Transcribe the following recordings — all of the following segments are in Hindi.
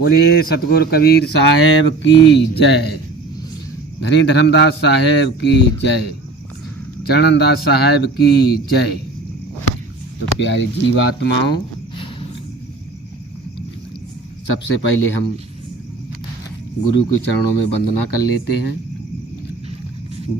बोलिए सतगुरु कबीर साहेब की जय। धनी धर्मदास साहेब की जय। चरणदास साहेब की जय। तो प्यारी जीवात्माओं, सबसे पहले हम गुरु के चरणों में वंदना कर लेते हैं।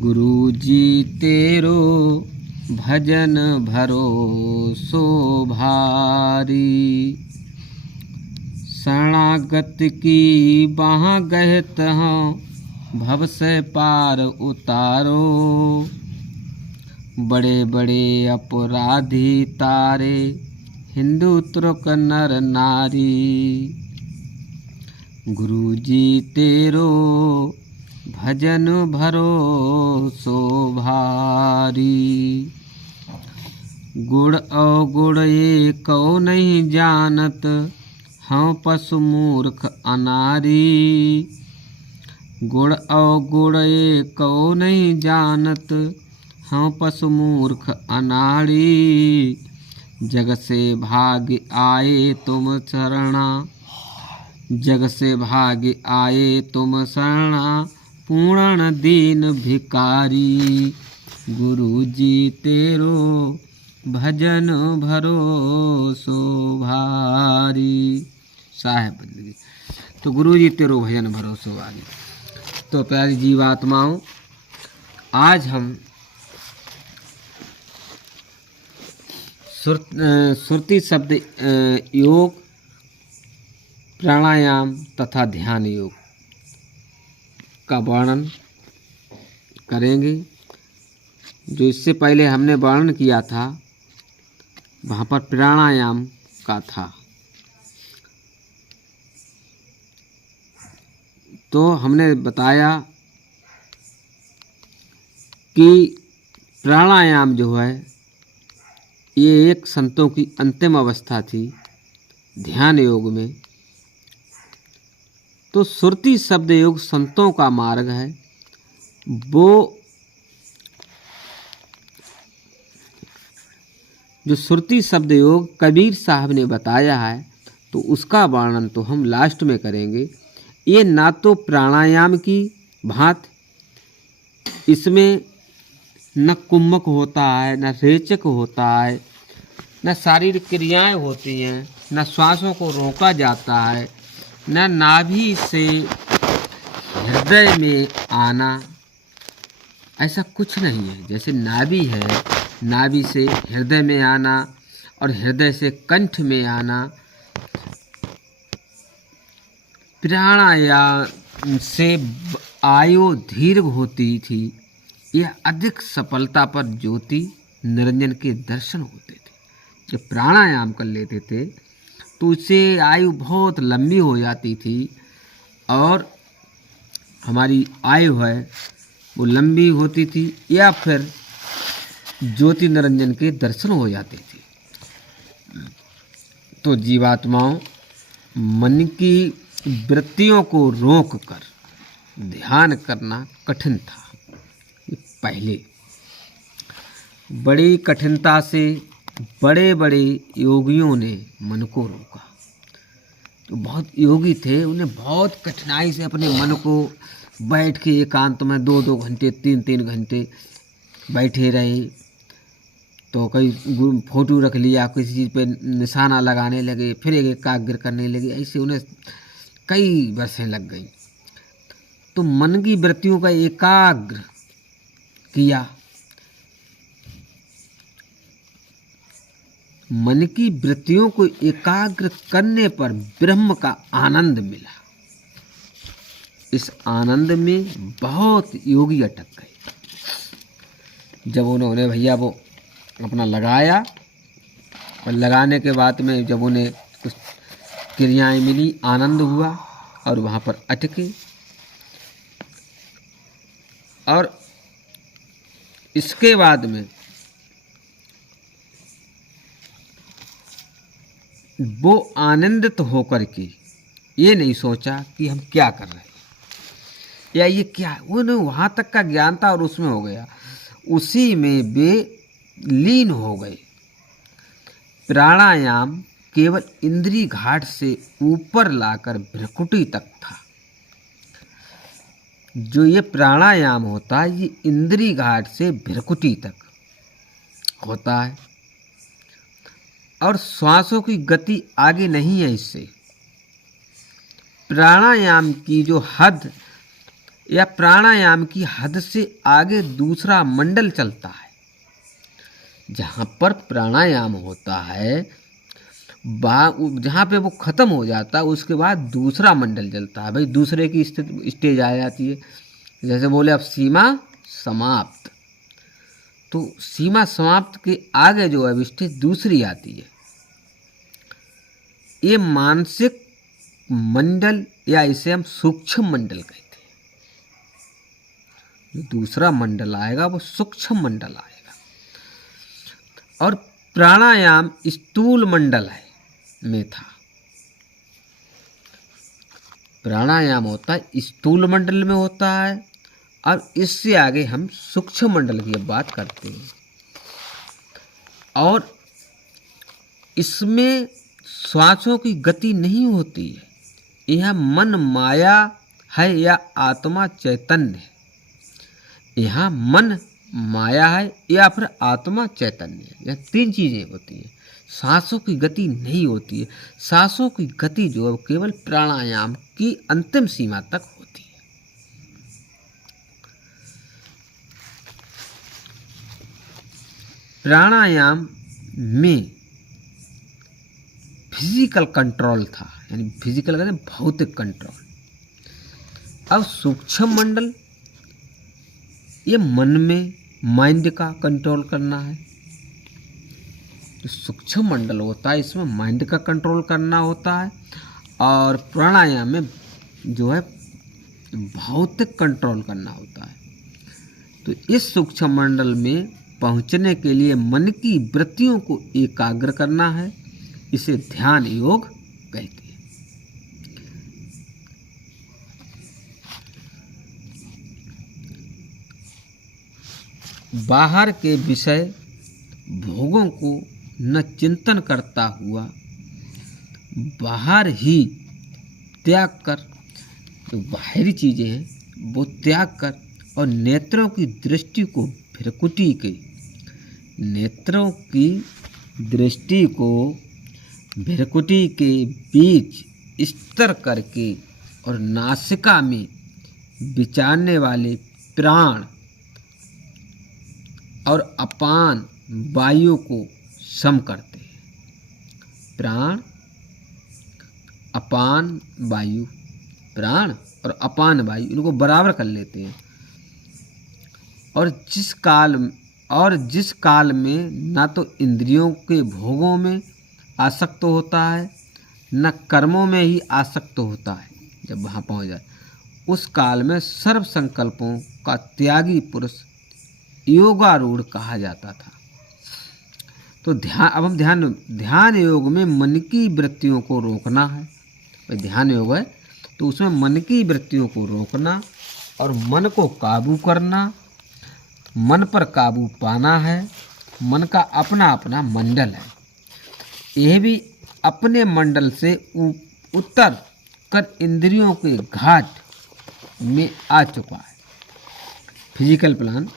गुरु जी तेरो भजन भरोसो भारी, शरणागत की बाह गहत हूँ भव से पार उतारो। बड़े बड़े अपराधी तारे हिंदू तुर्क नर नारी, गुरु जी तेरो भजन भरोसो भारी। गुड़ अवगुड़ ये कौ नहीं जानत, हाँ पशु मूर्ख अनारी। गुड़ अवगुड़ ये कौ नहीं जानत, हाँ पशु मूर्ख अनाड़ी। जग से भाग आए तुम शरणा, जग से भाग आए तुम शरणा, पूर्ण दीन भिकारी। गुरु जी तेरो भजन भरोसो भारी। साहेब बंदगी। तो गुरु जी तेरो भजन भरोसो भारी। तो प्यारी जीवात्माओं, आज हम सुरती शब्द योग, प्राणायाम तथा ध्यान योग का वर्णन करेंगे। जो इससे पहले हमने वर्णन किया था वहाँ पर प्राणायाम का था। तो हमने बताया कि प्राणायाम जो है ये एक संतों की अंतिम अवस्था थी ध्यान योग में। तो सुरती शब्द योग संतों का मार्ग है। वो जो सुरती शब्द योग कबीर साहब ने बताया है, तो उसका वर्णन तो हम लास्ट में करेंगे। ये ना तो प्राणायाम की भांति इसमें न कुम्मक होता है, न रेचक होता है, न शारीरिक क्रियाएं होती हैं, न श्वासों को रोका जाता है, न नाभि से हृदय में आना, ऐसा कुछ नहीं है। जैसे नाभि है, नाभि से हृदय में आना और हृदय से कंठ में आना, प्राणायाम से आयु दीर्घ होती थी। यह अधिक सफलता पर ज्योति निरंजन के दर्शन होते थे। जब प्राणायाम कर लेते थे तो उससे आयु बहुत लंबी हो जाती थी और हमारी आयु है वो लंबी होती थी, या फिर ज्योति निरंजन के दर्शन हो जाते थे। तो जीवात्माओं, मन की वृत्तियों को रोक कर ध्यान करना कठिन था। पहले बड़ी कठिनता से बड़े बड़े योगियों ने मन को रोका। तो बहुत योगी थे, उन्हें बहुत कठिनाई से अपने मन को बैठ के एकांत में 2-2 घंटे 3-3 घंटे बैठे रहे। तो कई फोटो रख लिया, किसी चीज़ पे निशाना लगाने लगे, फिर एकाग्र करने लगे। ऐसे उन्हें कई वर्षें लग गई। तो मन की वृत्तियों का एकाग्र किया। मन की वृत्तियों को एकाग्र करने पर ब्रह्म का आनंद मिला। इस आनंद में बहुत योगी अटक गए। जब उन्होंने भैया वो अपना लगाया और लगाने के बाद में जब उन्हें कुछ क्रियाएं मिली, आनंद हुआ और वहाँ पर अटके। और इसके बाद में वो आनंदित होकर के ये नहीं सोचा कि हम क्या कर रहे हैं या ये क्या है। उन्हें वहाँ तक का ज्ञान था और उसमें हो गया, उसी में वे लीन हो गए। प्राणायाम केवल इंद्रिय घाट से ऊपर लाकर भ्रकुटी तक था। जो ये प्राणायाम होता है ये इंद्रिय घाट से भ्रकुटी तक होता है और श्वासों की गति आगे नहीं है। इससे प्राणायाम की जो हद या प्राणायाम की हद से आगे दूसरा मंडल चलता है। जहाँ पर प्राणायाम होता है जहाँ पे वो ख़त्म हो जाता है उसके बाद दूसरा मंडल चलता है। भाई दूसरे की स्टेज आ जाती है। जैसे बोले अब सीमा समाप्त, तो सीमा समाप्त के आगे जो है स्टेज दूसरी आती है। ये मानसिक मंडल या इसे हम सूक्ष्म मंडल कहते हैं। जो दूसरा मंडल आएगा वो सूक्ष्म मंडल आएगा। और प्राणायाम स्थूल मंडल में था। प्राणायाम होता है स्थूल मंडल में होता है और इससे आगे हम सूक्ष्म मंडल की बात करते हैं। और इसमें श्वासों की गति नहीं होती है। यह मन माया है या आत्मा चैतन्य है। यहाँ मन माया है या फिर आत्मा चैतन्य है। यह तीन चीज़ें होती हैं। सांसों की गति नहीं होती है। सांसों की गति जो है केवल प्राणायाम की अंतिम सीमा तक होती है। प्राणायाम में फिजिकल कंट्रोल था, यानी फिजिकल कहते हैं भौतिक कंट्रोल। अब सूक्ष्म मंडल ये मन में माइंड का कंट्रोल करना है। जो सूक्ष्म मंडल होता है इसमें माइंड का कंट्रोल करना होता है और प्राणायाम में जो है भौतिक कंट्रोल करना होता है। तो इस सूक्ष्म मंडल में पहुंचने के लिए मन की वृत्तियों को एकाग्र करना है। इसे ध्यान योग कहते हैं। बाहर के विषय भोगों को न चिंतन करता हुआ बाहर ही त्याग कर, जो बाहरी चीज़ें हैं वो त्याग कर और नेत्रों की दृष्टि को भ्रकुटी के नेत्रों की दृष्टि को भ्रकुटी के बीच स्तर करके और नासिका में विचारने वाले प्राण और अपान वायु को सम करते हैं। प्राण अपान वायु, प्राण और अपान वायु इनको बराबर कर लेते हैं। और जिस काल में ना तो इंद्रियों के भोगों में आसक्त होता है न कर्मों में ही आसक्त होता है, जब वहाँ पहुँच जाए उस काल में सर्व संकल्पों का त्यागी पुरुष योगारूढ़ कहा जाता था। तो अब हम ध्यान योग में मन की वृत्तियों को रोकना है। भाई ध्यान योग है तो उसमें मन की वृत्तियों को रोकना और मन को काबू करना, मन पर काबू पाना है। मन का अपना अपना मंडल है। यह भी अपने मंडल से उतर कर इंद्रियों के घाट में आ चुका है। फिजिकल प्लान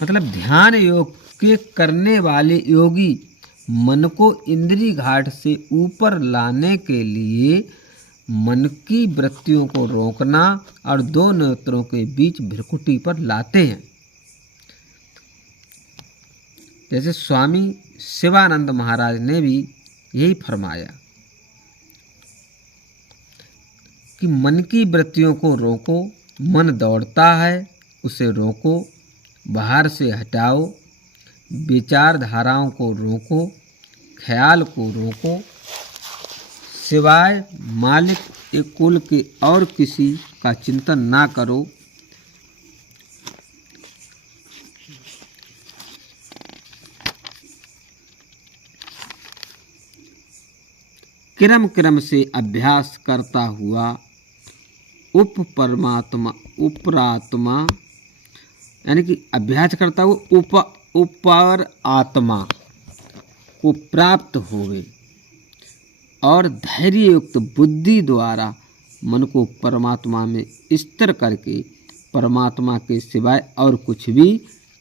मतलब ध्यान योग के करने वाले योगी मन को इंद्रिय घाट से ऊपर लाने के लिए मन की वृत्तियों को रोकना और दो नेत्रों के बीच भ्रकुटी पर लाते हैं। जैसे स्वामी शिवानंद महाराज ने भी यही फरमाया कि मन की वृत्तियों को रोको, मन दौड़ता है उसे रोको, बाहर से हटाओ, विचारधाराओं को रोको, ख्याल को रोको, सिवाय मालिक एक कुल के और किसी का चिंतन ना करो। क्रम क्रम से अभ्यास करता हुआ उपरात्मा यानी कि अभ्यास करता हुआ ऊपर आत्मा को प्राप्त होवे। और धैर्य युक्त बुद्धि द्वारा मन को परमात्मा में स्थिर करके परमात्मा के सिवाय और कुछ भी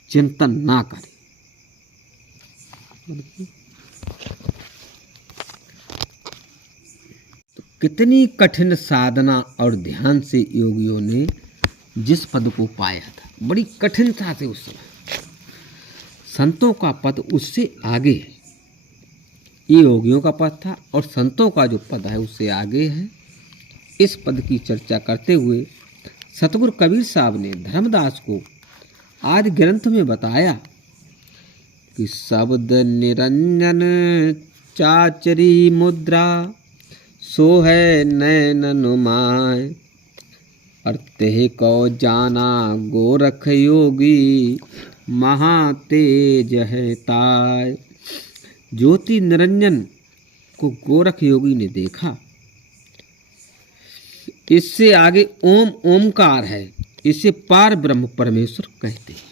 चिंतन ना करे। तो कितनी कठिन साधना और ध्यान से योगियों ने जिस पद को पाया था, बड़ी कठिनता से उस समय। संतों का पद उससे आगे है। ये योगियों का पद था और संतों का जो पद है उससे आगे है। इस पद की चर्चा करते हुए सतगुरु कबीर साहब ने धर्मदास को आदि ग्रंथ में बताया कि शब्द निरंजन चाचरी मुद्रा सो है नैन नुमाय, और तेह को जाना गोरख योगी महातेज है ताय। ज्योति निरंजन को गोरख योगी ने देखा। इससे आगे ओम ओमकार है, इसे पार ब्रह्म परमेश्वर कहते हैं।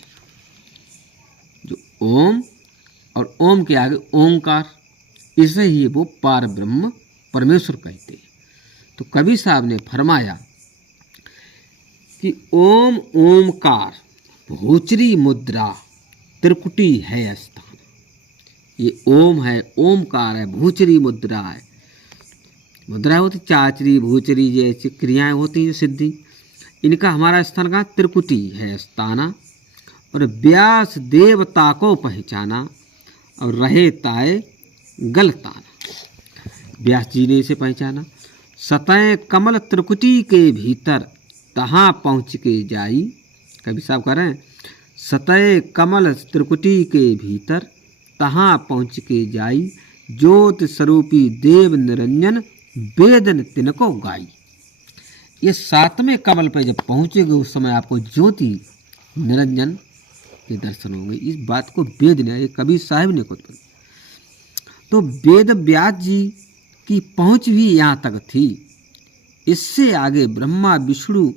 जो ओम और ओम के आगे ओमकार, इसे ही वो पार ब्रह्म परमेश्वर कहते हैं। तो कबीर साहब ने फरमाया कि ओम ओमकार भूचरी मुद्रा त्रिकुटी है स्थान। ये ओम है, ओमकार है, भूचरी मुद्रा है। मुद्रा होती चाचरी भूचरी जैसी क्रियाएं होती हैं सिद्धि, इनका हमारा स्थान का त्रिकुटी है स्थाना। और व्यास देवता को पहचाना और रहे ताए गलताना। व्यास जी ने इसे पहचाना। सतह कमल त्रिकुटी के भीतर तहाँ पहुँच के जाई। कभी साहब कह रहे हैं सतह कमल त्रिकुटी के भीतर तहाँ पहुँच के जाई, ज्योति स्वरूपी देव निरंजन वेदन तिनको गाई। ये 7वें कमल पे जब पहुँचेंगे उस समय आपको ज्योति निरंजन के दर्शन होंगे। इस बात को वेद ने, कबीर साहब ने खुद। तो वेद व्यास जी की पहुँच भी यहाँ तक थी। इससे आगे ब्रह्मा विष्णु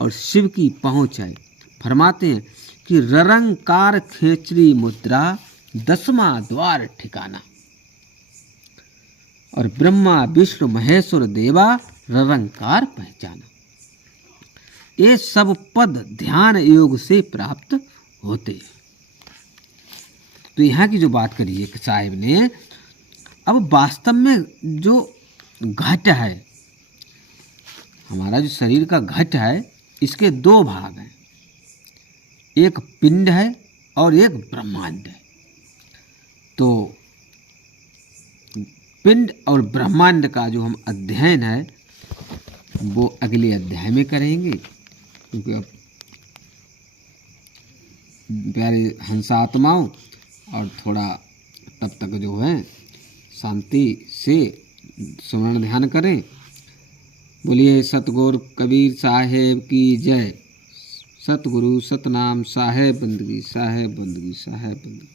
और शिव की पहुँच है। फरमाते हैं कि ररंकार खेचरी मुद्रा 10वां द्वार ठिकाना। और ब्रह्मा विष्णु महेश्वर देवा ररंकार पहचाना। ये सब पद ध्यान योग से प्राप्त होते हैं। तो यहाँ की जो बात करी है साहिब ने, अब वास्तव में जो घट है, हमारा जो शरीर का घट है, इसके 2 भाग हैं। एक पिंड है और एक ब्रह्मांड है। तो पिंड और ब्रह्मांड का जो हम अध्ययन है वो अगले अध्याय में करेंगे, क्योंकि अब प्यारे हंसात्माओं और थोड़ा तब तक जो है शांति से सुमरण ध्यान करें। बोलिए सतगुरु कबीर साहेब की जय। सतगुरु सतनाम साहेब बंदगी, साहेब बंदगी, साहेब बंदगी।